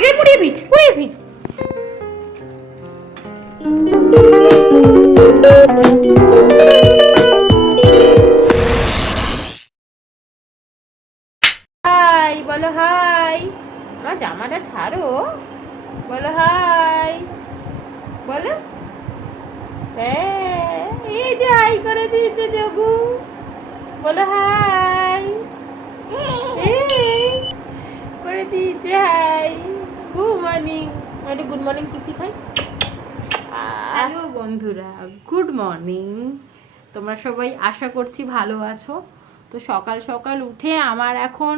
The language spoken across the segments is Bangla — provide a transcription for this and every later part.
থেকে পুড়িয়ে বি পুড়িয়ে বি হাই, বলো হাই। আমার জামাটা ছাড়ো। বলো হাই। বলো। হ্যাঁ এই যে হাই করে দিয়েছে যোগু বলো হাই। করে দিয়েছে হাই। গুড মর্নিং একটা গুড মর্নিং কিসি খাই হ্যালো বন্ধুরা. গুড মর্নিং তোমরা সবাই আশা করছি ভালো আছো। তো সকাল সকাল উঠে আমার এখন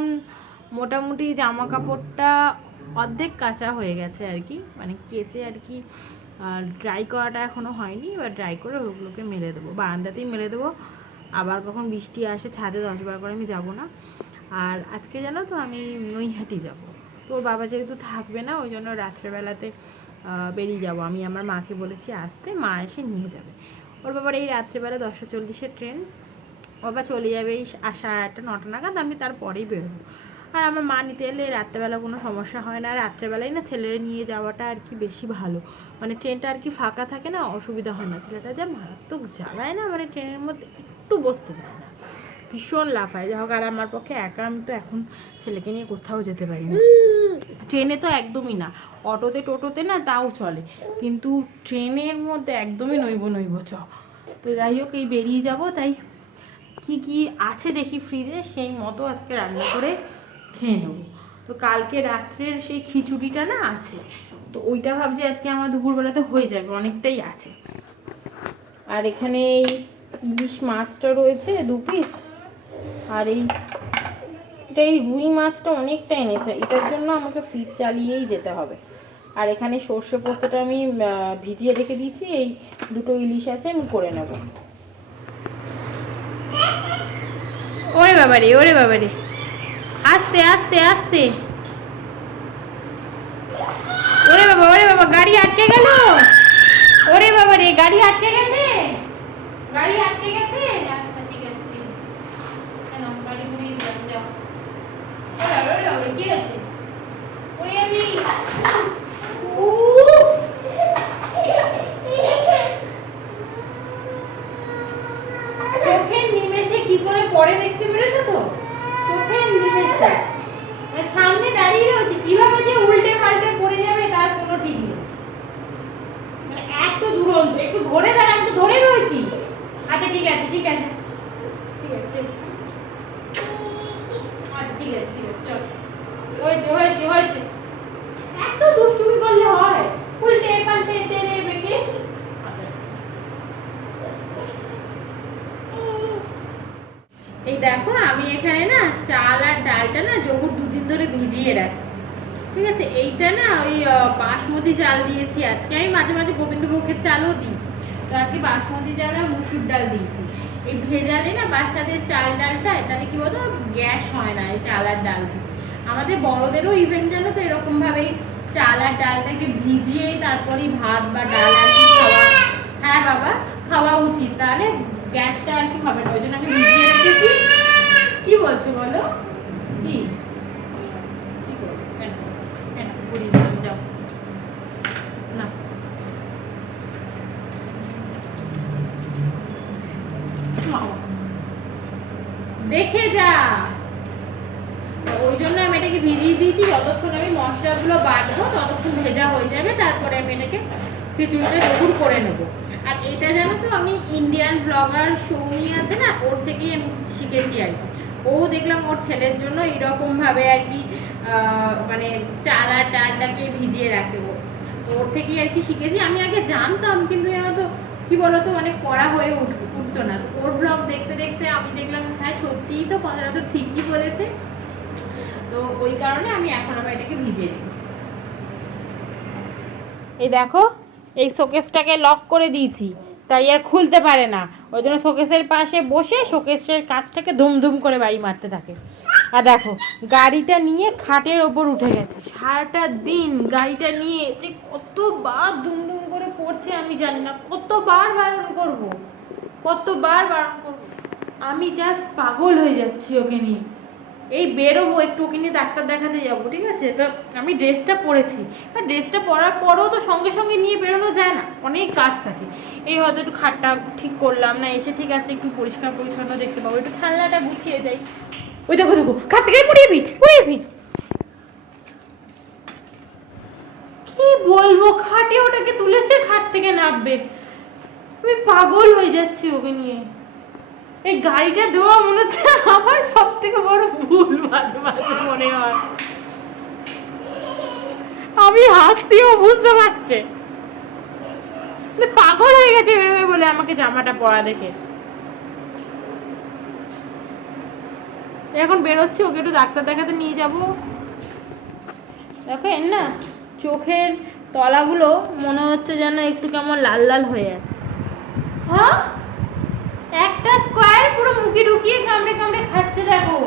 মোটামুটি জামা কাপড়টা অর্ধেক কাঁচা হয়ে গেছে আর কি। মানে কেচে আর কি ড্রাই করাটা এখনও হয়নি। এবার ড্রাই করে ওগুলোকে মেলে দেবো। বারান্দাতেই মেলে দেবো। আবার কখন বৃষ্টি আসে ছাদে দশ বার করে আমি যাব না। আর আজকে জানো তো আমি নৈহাটি যাব। তোর বাবা যেহেতু থাকবে না, ওই জন্য রাত্রেবেলাতে বেরিয়ে যাব। আমি আমার মাকে বলেছি, আসতে, মা এসে নিয়ে যাবে। ওর বাবার এই রাত্রেবেলা দশটা চল্লিশের ট্রেন। বাবা চলে যাবে এই আসা একটা নটা নাগাদ, আমি তারপরেই বেরোবো। আর আমার মা নিতে এলে রাত্রেবেলা কোনো সমস্যা হয় না। রাত্রেবেলায় না ছেলের নিয়ে যাওয়াটা আর কি বেশি ভালো। মানে ট্রেনটা আর কি ফাঁকা থাকে না, অসুবিধা হয় না। ছেলেটা যা মারাত্মক জ্বালায় না মানে ট্রেনের মধ্যে একটু বসতে না। ভীষণ লাফায়। যাই হোক, আর আমার পক্ষে একা আমি তো এখন ছেলেকে নিয়ে কোথাও যেতে পারি না। ট্রেনে তো একদমই না। অটোতে, টোটোতে না তাও চলে। কিন্তু ট্রেনের মধ্যে একদমই নইব নইব, চ। তো যাই হোক, এই বেরিয়ে যাব। তাই কি কি আছে দেখি ফ্রিজে সেই মতো আজকে রান্না করে খেয়ে নেব। তো কালকে রাত্রের সেই খিচুড়িটা না আছে। তো ওইটা ভাবছি আজকে আমার দুপুরবেলাতে হয়ে যাবে, অনেকটাই আছে। আর এখানে এই ইলিশ মাছটা রয়েছে, দু পিস আর এই, এটা এই রুই মাছটা অনেকটা এনেছে। এটার জন্য আমাকে ফ্রিজ চালিয়েই যেতে হবে। আর এখানে সর্ষে পোস্তটা আমি ভিজিয়ে রেখে দিয়েছি। এই দুটো ইলিশ আছে, আমি করে নেব। ওরে বাবারে ওরে বাবারে। আস্তে আস্তে আস্তে। ওরে বাবা ওরে বাবা, গাড়ি আটকে গেল। ওরে বাবা রে গাড়ি আটকে গেছে। গাড়ি আটকে গেছে আচ্ছা ঠিক আছে ঠিক আছে। কেন, গাড়ি ঘুরিয়ে দিলাম, যাও। ওরে বাবা, ওরে বাবা, কি আছে ওই আমি উফ! চোখের নিমেষে কি করে পরে দেখতে পেরেছ তো চোখের নিমেষে মানে সামনে দাঁড়িয়ে রয়েছে কীভাবে যে উল্টে পাল্টে পড়ে যাবে তার কোনো ঠিক নেই মানে এত দুরন্ত একটু ধরে দাঁড়া আমি তো ধরে রয়েছি আচ্ছা ঠিক আছে ঠিক আছে ঠিক আছে আচ্ছা ঠিক আছে ঠিক আছে চল হয়েছে হয়েছে হয়েছে এত দুষ্টুমি করলে হয় উল্টে পাল্টে তেরে বেঁকে আচ্ছা এই দেখো আমি এখানে না চাল আর ডালটা না যোগুর দুদিন ধরে ভিজিয়ে রাখছি। ঠিক আছে? এইটা না ওই বাসমতি চাল দিয়েছি আজকে। আমি মাঝে মাঝে গোবিন্দভোগের চালও দিই। তো আজকে বাসমতি চাল আর মুসুর ডাল দিয়েছি। এই ভেজালে না বাচ্চাদের চাল ডালটা তাহলে কি বলতো, গ্যাস হয় না এই চাল আর ডাল আমাদের বড়দেরও ইভেন্ট জানো তো এরকম ভাবেই চাল আর ডালটাকে ভিজিয়ে তারপরেই ভাত বা ডাল আর কি খাওয়া হ্যাঁ বাবা, খাওয়া উচিত। তাহলে গ্যাসটা আর কি হবে না। ওই জন্য আমি ভিজিয়ে রেখেছি। কি বলছো বলো? কি করব? কেন? কেন? পুরি দিলাম, যাও। নাও। খাও। দেখে যা। ওই জন্য আমি এটাকে ভিজিয়ে দিয়েছি, যতক্ষণ আমি মশলাগুলো বাটবো, ততক্ষণ ভেজা হয়ে যাবে, তারপরে আমি এটাকে খিচুড়িটা দুপুর করে নেব। আর এটা জানো তো, আমি ইন্ডিয়ান ব্লগার সৌমি আছে না, ওর থেকেই আমি শিখেছি আর কি। ও দেখলাম ওর ছেলের জন্য এরকম ভাবে আর কি মানে চাল আর ডালটাকে ভিজিয়ে রাখে ও। ওর থেকেই আর কি শিখেছি। আমি আগে জানতাম, কিন্তু তো, কি বলতো মানে করা হয়ে উঠ উঠতো না, তো ওর ব্লগ দেখতে দেখতে আমি দেখলাম হ্যাঁ সত্যিই তো কথাটা তো ঠিকই বলেছে। তো ওই কারণে আমি এখন আবার এটাকে ভিজিয়ে দিই। এই দেখো, এই শোকেসটাকে লক করে দিয়েছি, তাই আর খুলতে পারে না। ওই জন্য শোকেসের পাশে বসে শোকেসের কাজটাকে ধুমধুম করে বাড়ি মারতে থাকে। আর দেখো, গাড়িটা নিয়ে খাটের ওপর উঠে গেছে। সারাটা দিন গাড়িটা নিয়ে যে কতবার দুমদুম করে পড়ছে আমি জানি না, কতবার বারণ করব। কতবার বারণ করব? আমি জাস্ট পাগল হয়ে যাচ্ছি ওকে নিয়ে। এই বেরোবো, একটু ওকে নিয়ে ডাক্তার দেখাতে যাব, ঠিক আছে? তো আমি ড্রেসটা পরেছি। আর ড্রেসটা পরার পরেও তো সঙ্গে সঙ্গে নিয়ে বেরোনো যায় না, অনেক কাজ থাকে। এই হয়তো একটু খাটটা ঠিক করলাম না, এসে ঠিক আছে, একটু পরিষ্কার পরিচ্ছন্ন দেখতে পাবো, একটু ঠান্ডাটা গুছিয়ে যাই। ওই দেখো দেখো, খাট থেকে পড়িয়েবি পড়িয়েবি কি বলব, খাটে ওটাকে তুলেছে, খাট থেকে নামবে আমি পাগল হয়ে যাচ্ছি ওকে নিয়ে। এই গাড়িটা দেওয়া মনে হচ্ছে আমার সব থেকে বড় ভুল মাঝে মাঝে মনে হয়। আমি হাসছি, ও বুঝতে পারছে। মানে পাগল হয়ে গেছে বেরোবে বলে আমাকে জামাটা পরা দেখে। এখন বেরোচ্ছি, ওকে একটু ডাক্তার দেখাতে নিয়ে যাব। দেখো এর না, চোখের তলাগুলো মনে হচ্ছে যেন একটু কেমন লাল লাল হয়ে আছে হ্যাঁ একটা স্কোয়ার পুরো মুখে ঢুকিয়ে কামড়ে কামড়ে খাচ্ছে দেখো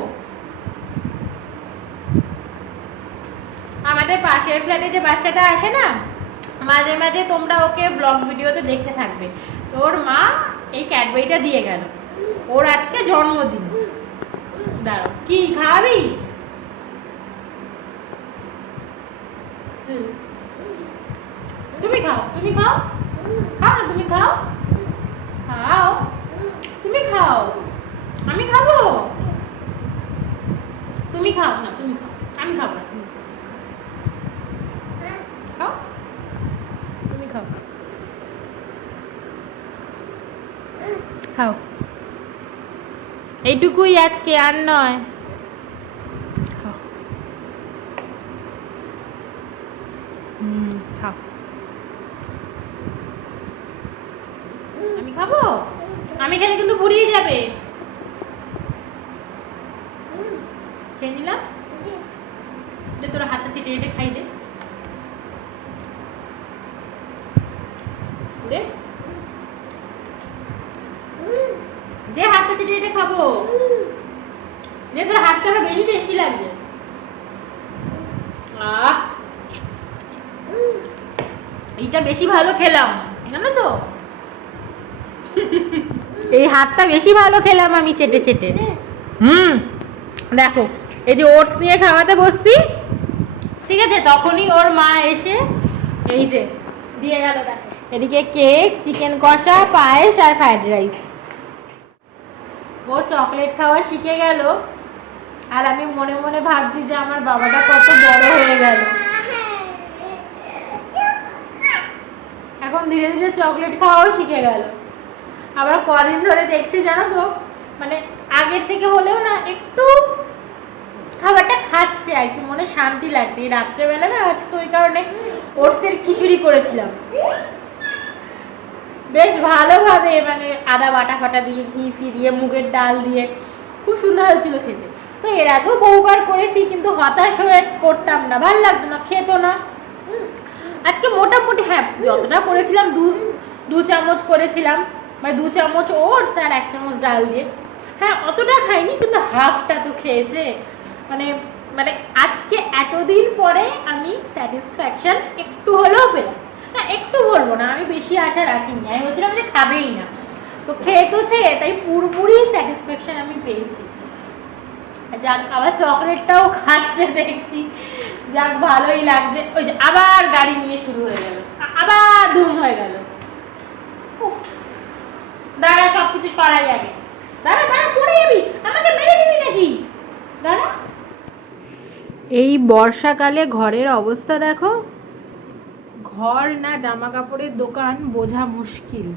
আমাদের পাশের ফ্ল্যাটে যে বাচ্চাটা আসে না, মাঝে মাঝে তোমরা ওকে ব্লগ ভিডিওতে দেখতে থাকবে। তো ওর মা এই ক্যাডবেরিটা দিয়ে গেল। ওর আজকে জন্মদিন। দাঁড়াও, কি খাবি হুম। তুমি খাও তুমি খাও খাও না তুমি খাও খাও তুমি খাও আমি খাব তুমি খাও না তুমি খাও আমি খাব না তুমি খাও। খাও তুমি খাও। খাও। এইটুকুই আজকে, আর নয়। খাও। আমি খাব? আমি খেলে কিন্তু পুড়িয়ে যাবে। খেয়ে নিলাম। যে তোর হাতে চেটে খাই দে দে হাতটা চেটে চেটে খাব দে তোর হাতটা বেশি টেস্টি লাগবে। আহ। এইটা বেশি ভালো খেলাম, জানো তো? এই হাতটা বেশি ভালো খেলাম আমি চেটে চেটে। হুম, দেখো, এই যে ওটস নিয়ে খাওয়াতে বসছি, ঠিক আছে? তখনই ওর মা এসে, এই যে, দিয়ে গেল এদিকে কেক, চিকেন কষা, পায়েস আর ফ্রাইড রাইস। ও চকলেট খাওয়া শিখে গেল। আর আমি মনে মনে ভাবছি যে আমার বাবাটা কত বড় হয়ে গেল। এখন ধীরে ধীরে চকলেট খাওয়াও শিখে গেল। আবার কদিন ধরে দেখছি জানো তো মানে আগের থেকে হলেও না একটু খাবারটা খাচ্ছে আর কি, মনে শান্তি লাগছে। এই রাত্রেবেলা না আজকে ওই কারণে ওটসের খিচুড়ি করেছিলাম। বেশ ভালোভাবে মানে আদা বাটা ফাটা দিয়ে, ঘি ফি দিয়ে, মুগের ডাল দিয়ে, খুব সুন্দর হয়েছিল খেতে। তো এর আগেও বহুবার করেছি, কিন্তু হতাশ হয়ে করতাম না, ভালো লাগতো না, খেতো না। আজকে মোটামুটি হ্যাঁ যতটা করেছিলাম, দু দু চামচ করেছিলাম মানে দু চামচ ওটস আর এক চামচ ডাল দিয়ে। হ্যাঁ অতটা খাইনি, কিন্তু হাফটা তো খেয়েছে। মানে মানে আজকে এতদিন পরে আমি স্যাটিসফ্যাকশন একটু হলেও পেলাম। না একটু বলব না, আমি বেশি আশা রাখিনি। আমি বলছিলাম যে খাবেই না। তো খেয়ে তো সে তাই পুরোপুরি স্যাটিসফ্যাকশন আমি পেয়েছি। যাক, আবার চকলেটটাও খাচ্ছে, দেখছি। যাক, ভালোই লাগছে। ওই যে আবার গাড়ি নিয়ে শুরু হয়ে গেল। আবার ধুম হয়ে গেল। দাঁড়া সব কিছু সরাই আগে। দাঁড়া দাঁড়া পড়ে যাবি। আমাকে মেরে দিবি নাকি? দাঁড়া। এই বর্ষাকালে ঘরের অবস্থা দেখো। ঘর না জামা কাপড়ের দোকান বোঝা মুশকিল।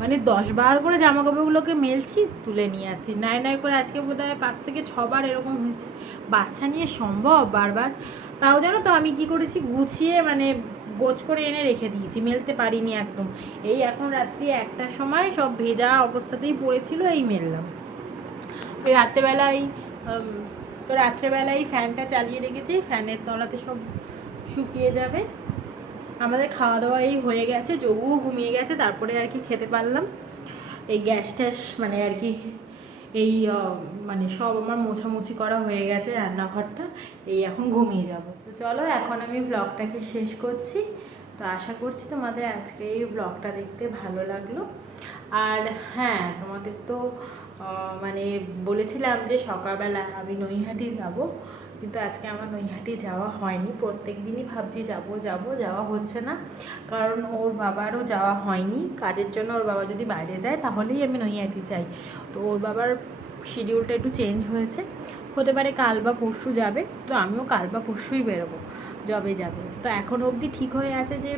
মানে দশ বার করে জামা কাপড়গুলোকে মেলছি, তুলে নিয়ে আসি। নাই নাই করে আজকে বোধ হয় পাঁচ থেকে ছবার এরকম হয়েছে। বাচ্চা নিয়ে সম্ভব বারবার। তাও জানো তো আমি কি করেছি? গুছিয়ে মানে গোছ করে এনে রেখে দিয়েছি, মেলতে পারিনি একদম। এই এখন রাত্রি একটার সময় সব ভেজা অবস্থাতেই পড়েছিল, এই মেললাম। ওই রাত্রেবেলায় তো রাত্রেবেলায় ফ্যানটা চালিয়ে রেখেছি, ফ্যানের তলাতে সব শুকিয়ে যাবে। আমাদের খাওয়া দাওয়া এই হয়ে গেছে যোগুও ঘুমিয়ে গেছে, তারপরে আর কি খেতে পারলাম। এই গ্যাস ট্যাস মানে আর কি এই মানে সব আমার মোছামুছি করা হয়ে গেছে রান্নাঘরটা, এই এখন ঘুমিয়ে যাব। তো চলো, এখন আমি ব্লগটাকে শেষ করছি। তো আশা করছি তোমাদের আজকে এই ব্লগটা দেখতে ভালো লাগল। আর হ্যাঁ তোমাদের তো মানে বলেছিলাম যে সকালবেলা আমি নৈহাটি যাব। কিন্তু আজকে আমার নৈহাটি যাওয়া হয়নি। প্রত্যেক দিনই ভাবছি যাব যাব, যাওয়া হচ্ছে না। কারণ ওর বাবারও যাওয়া হয়নি। কাজের জন্য ওর বাবা যদি বাইরে যায় তাহলেই আমি নৈহাটি যাই। তো ওর বাবার শিডিউলটা একটু চেঞ্জ হয়েছে। হতে পারে কাল বা পরশু যাবে। তো আমিও কাল বা পরশুই বেরোবো। যবে যাবে। তো এখন অবধি ঠিক হয়ে আছে যে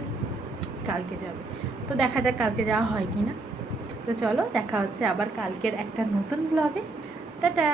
কালকে যাবে। তো দেখা যাক কালকে যাওয়া হয় কি না তো চলো দেখা হচ্ছে আবার কালকের একটা নতুন ব্লগে টাটা!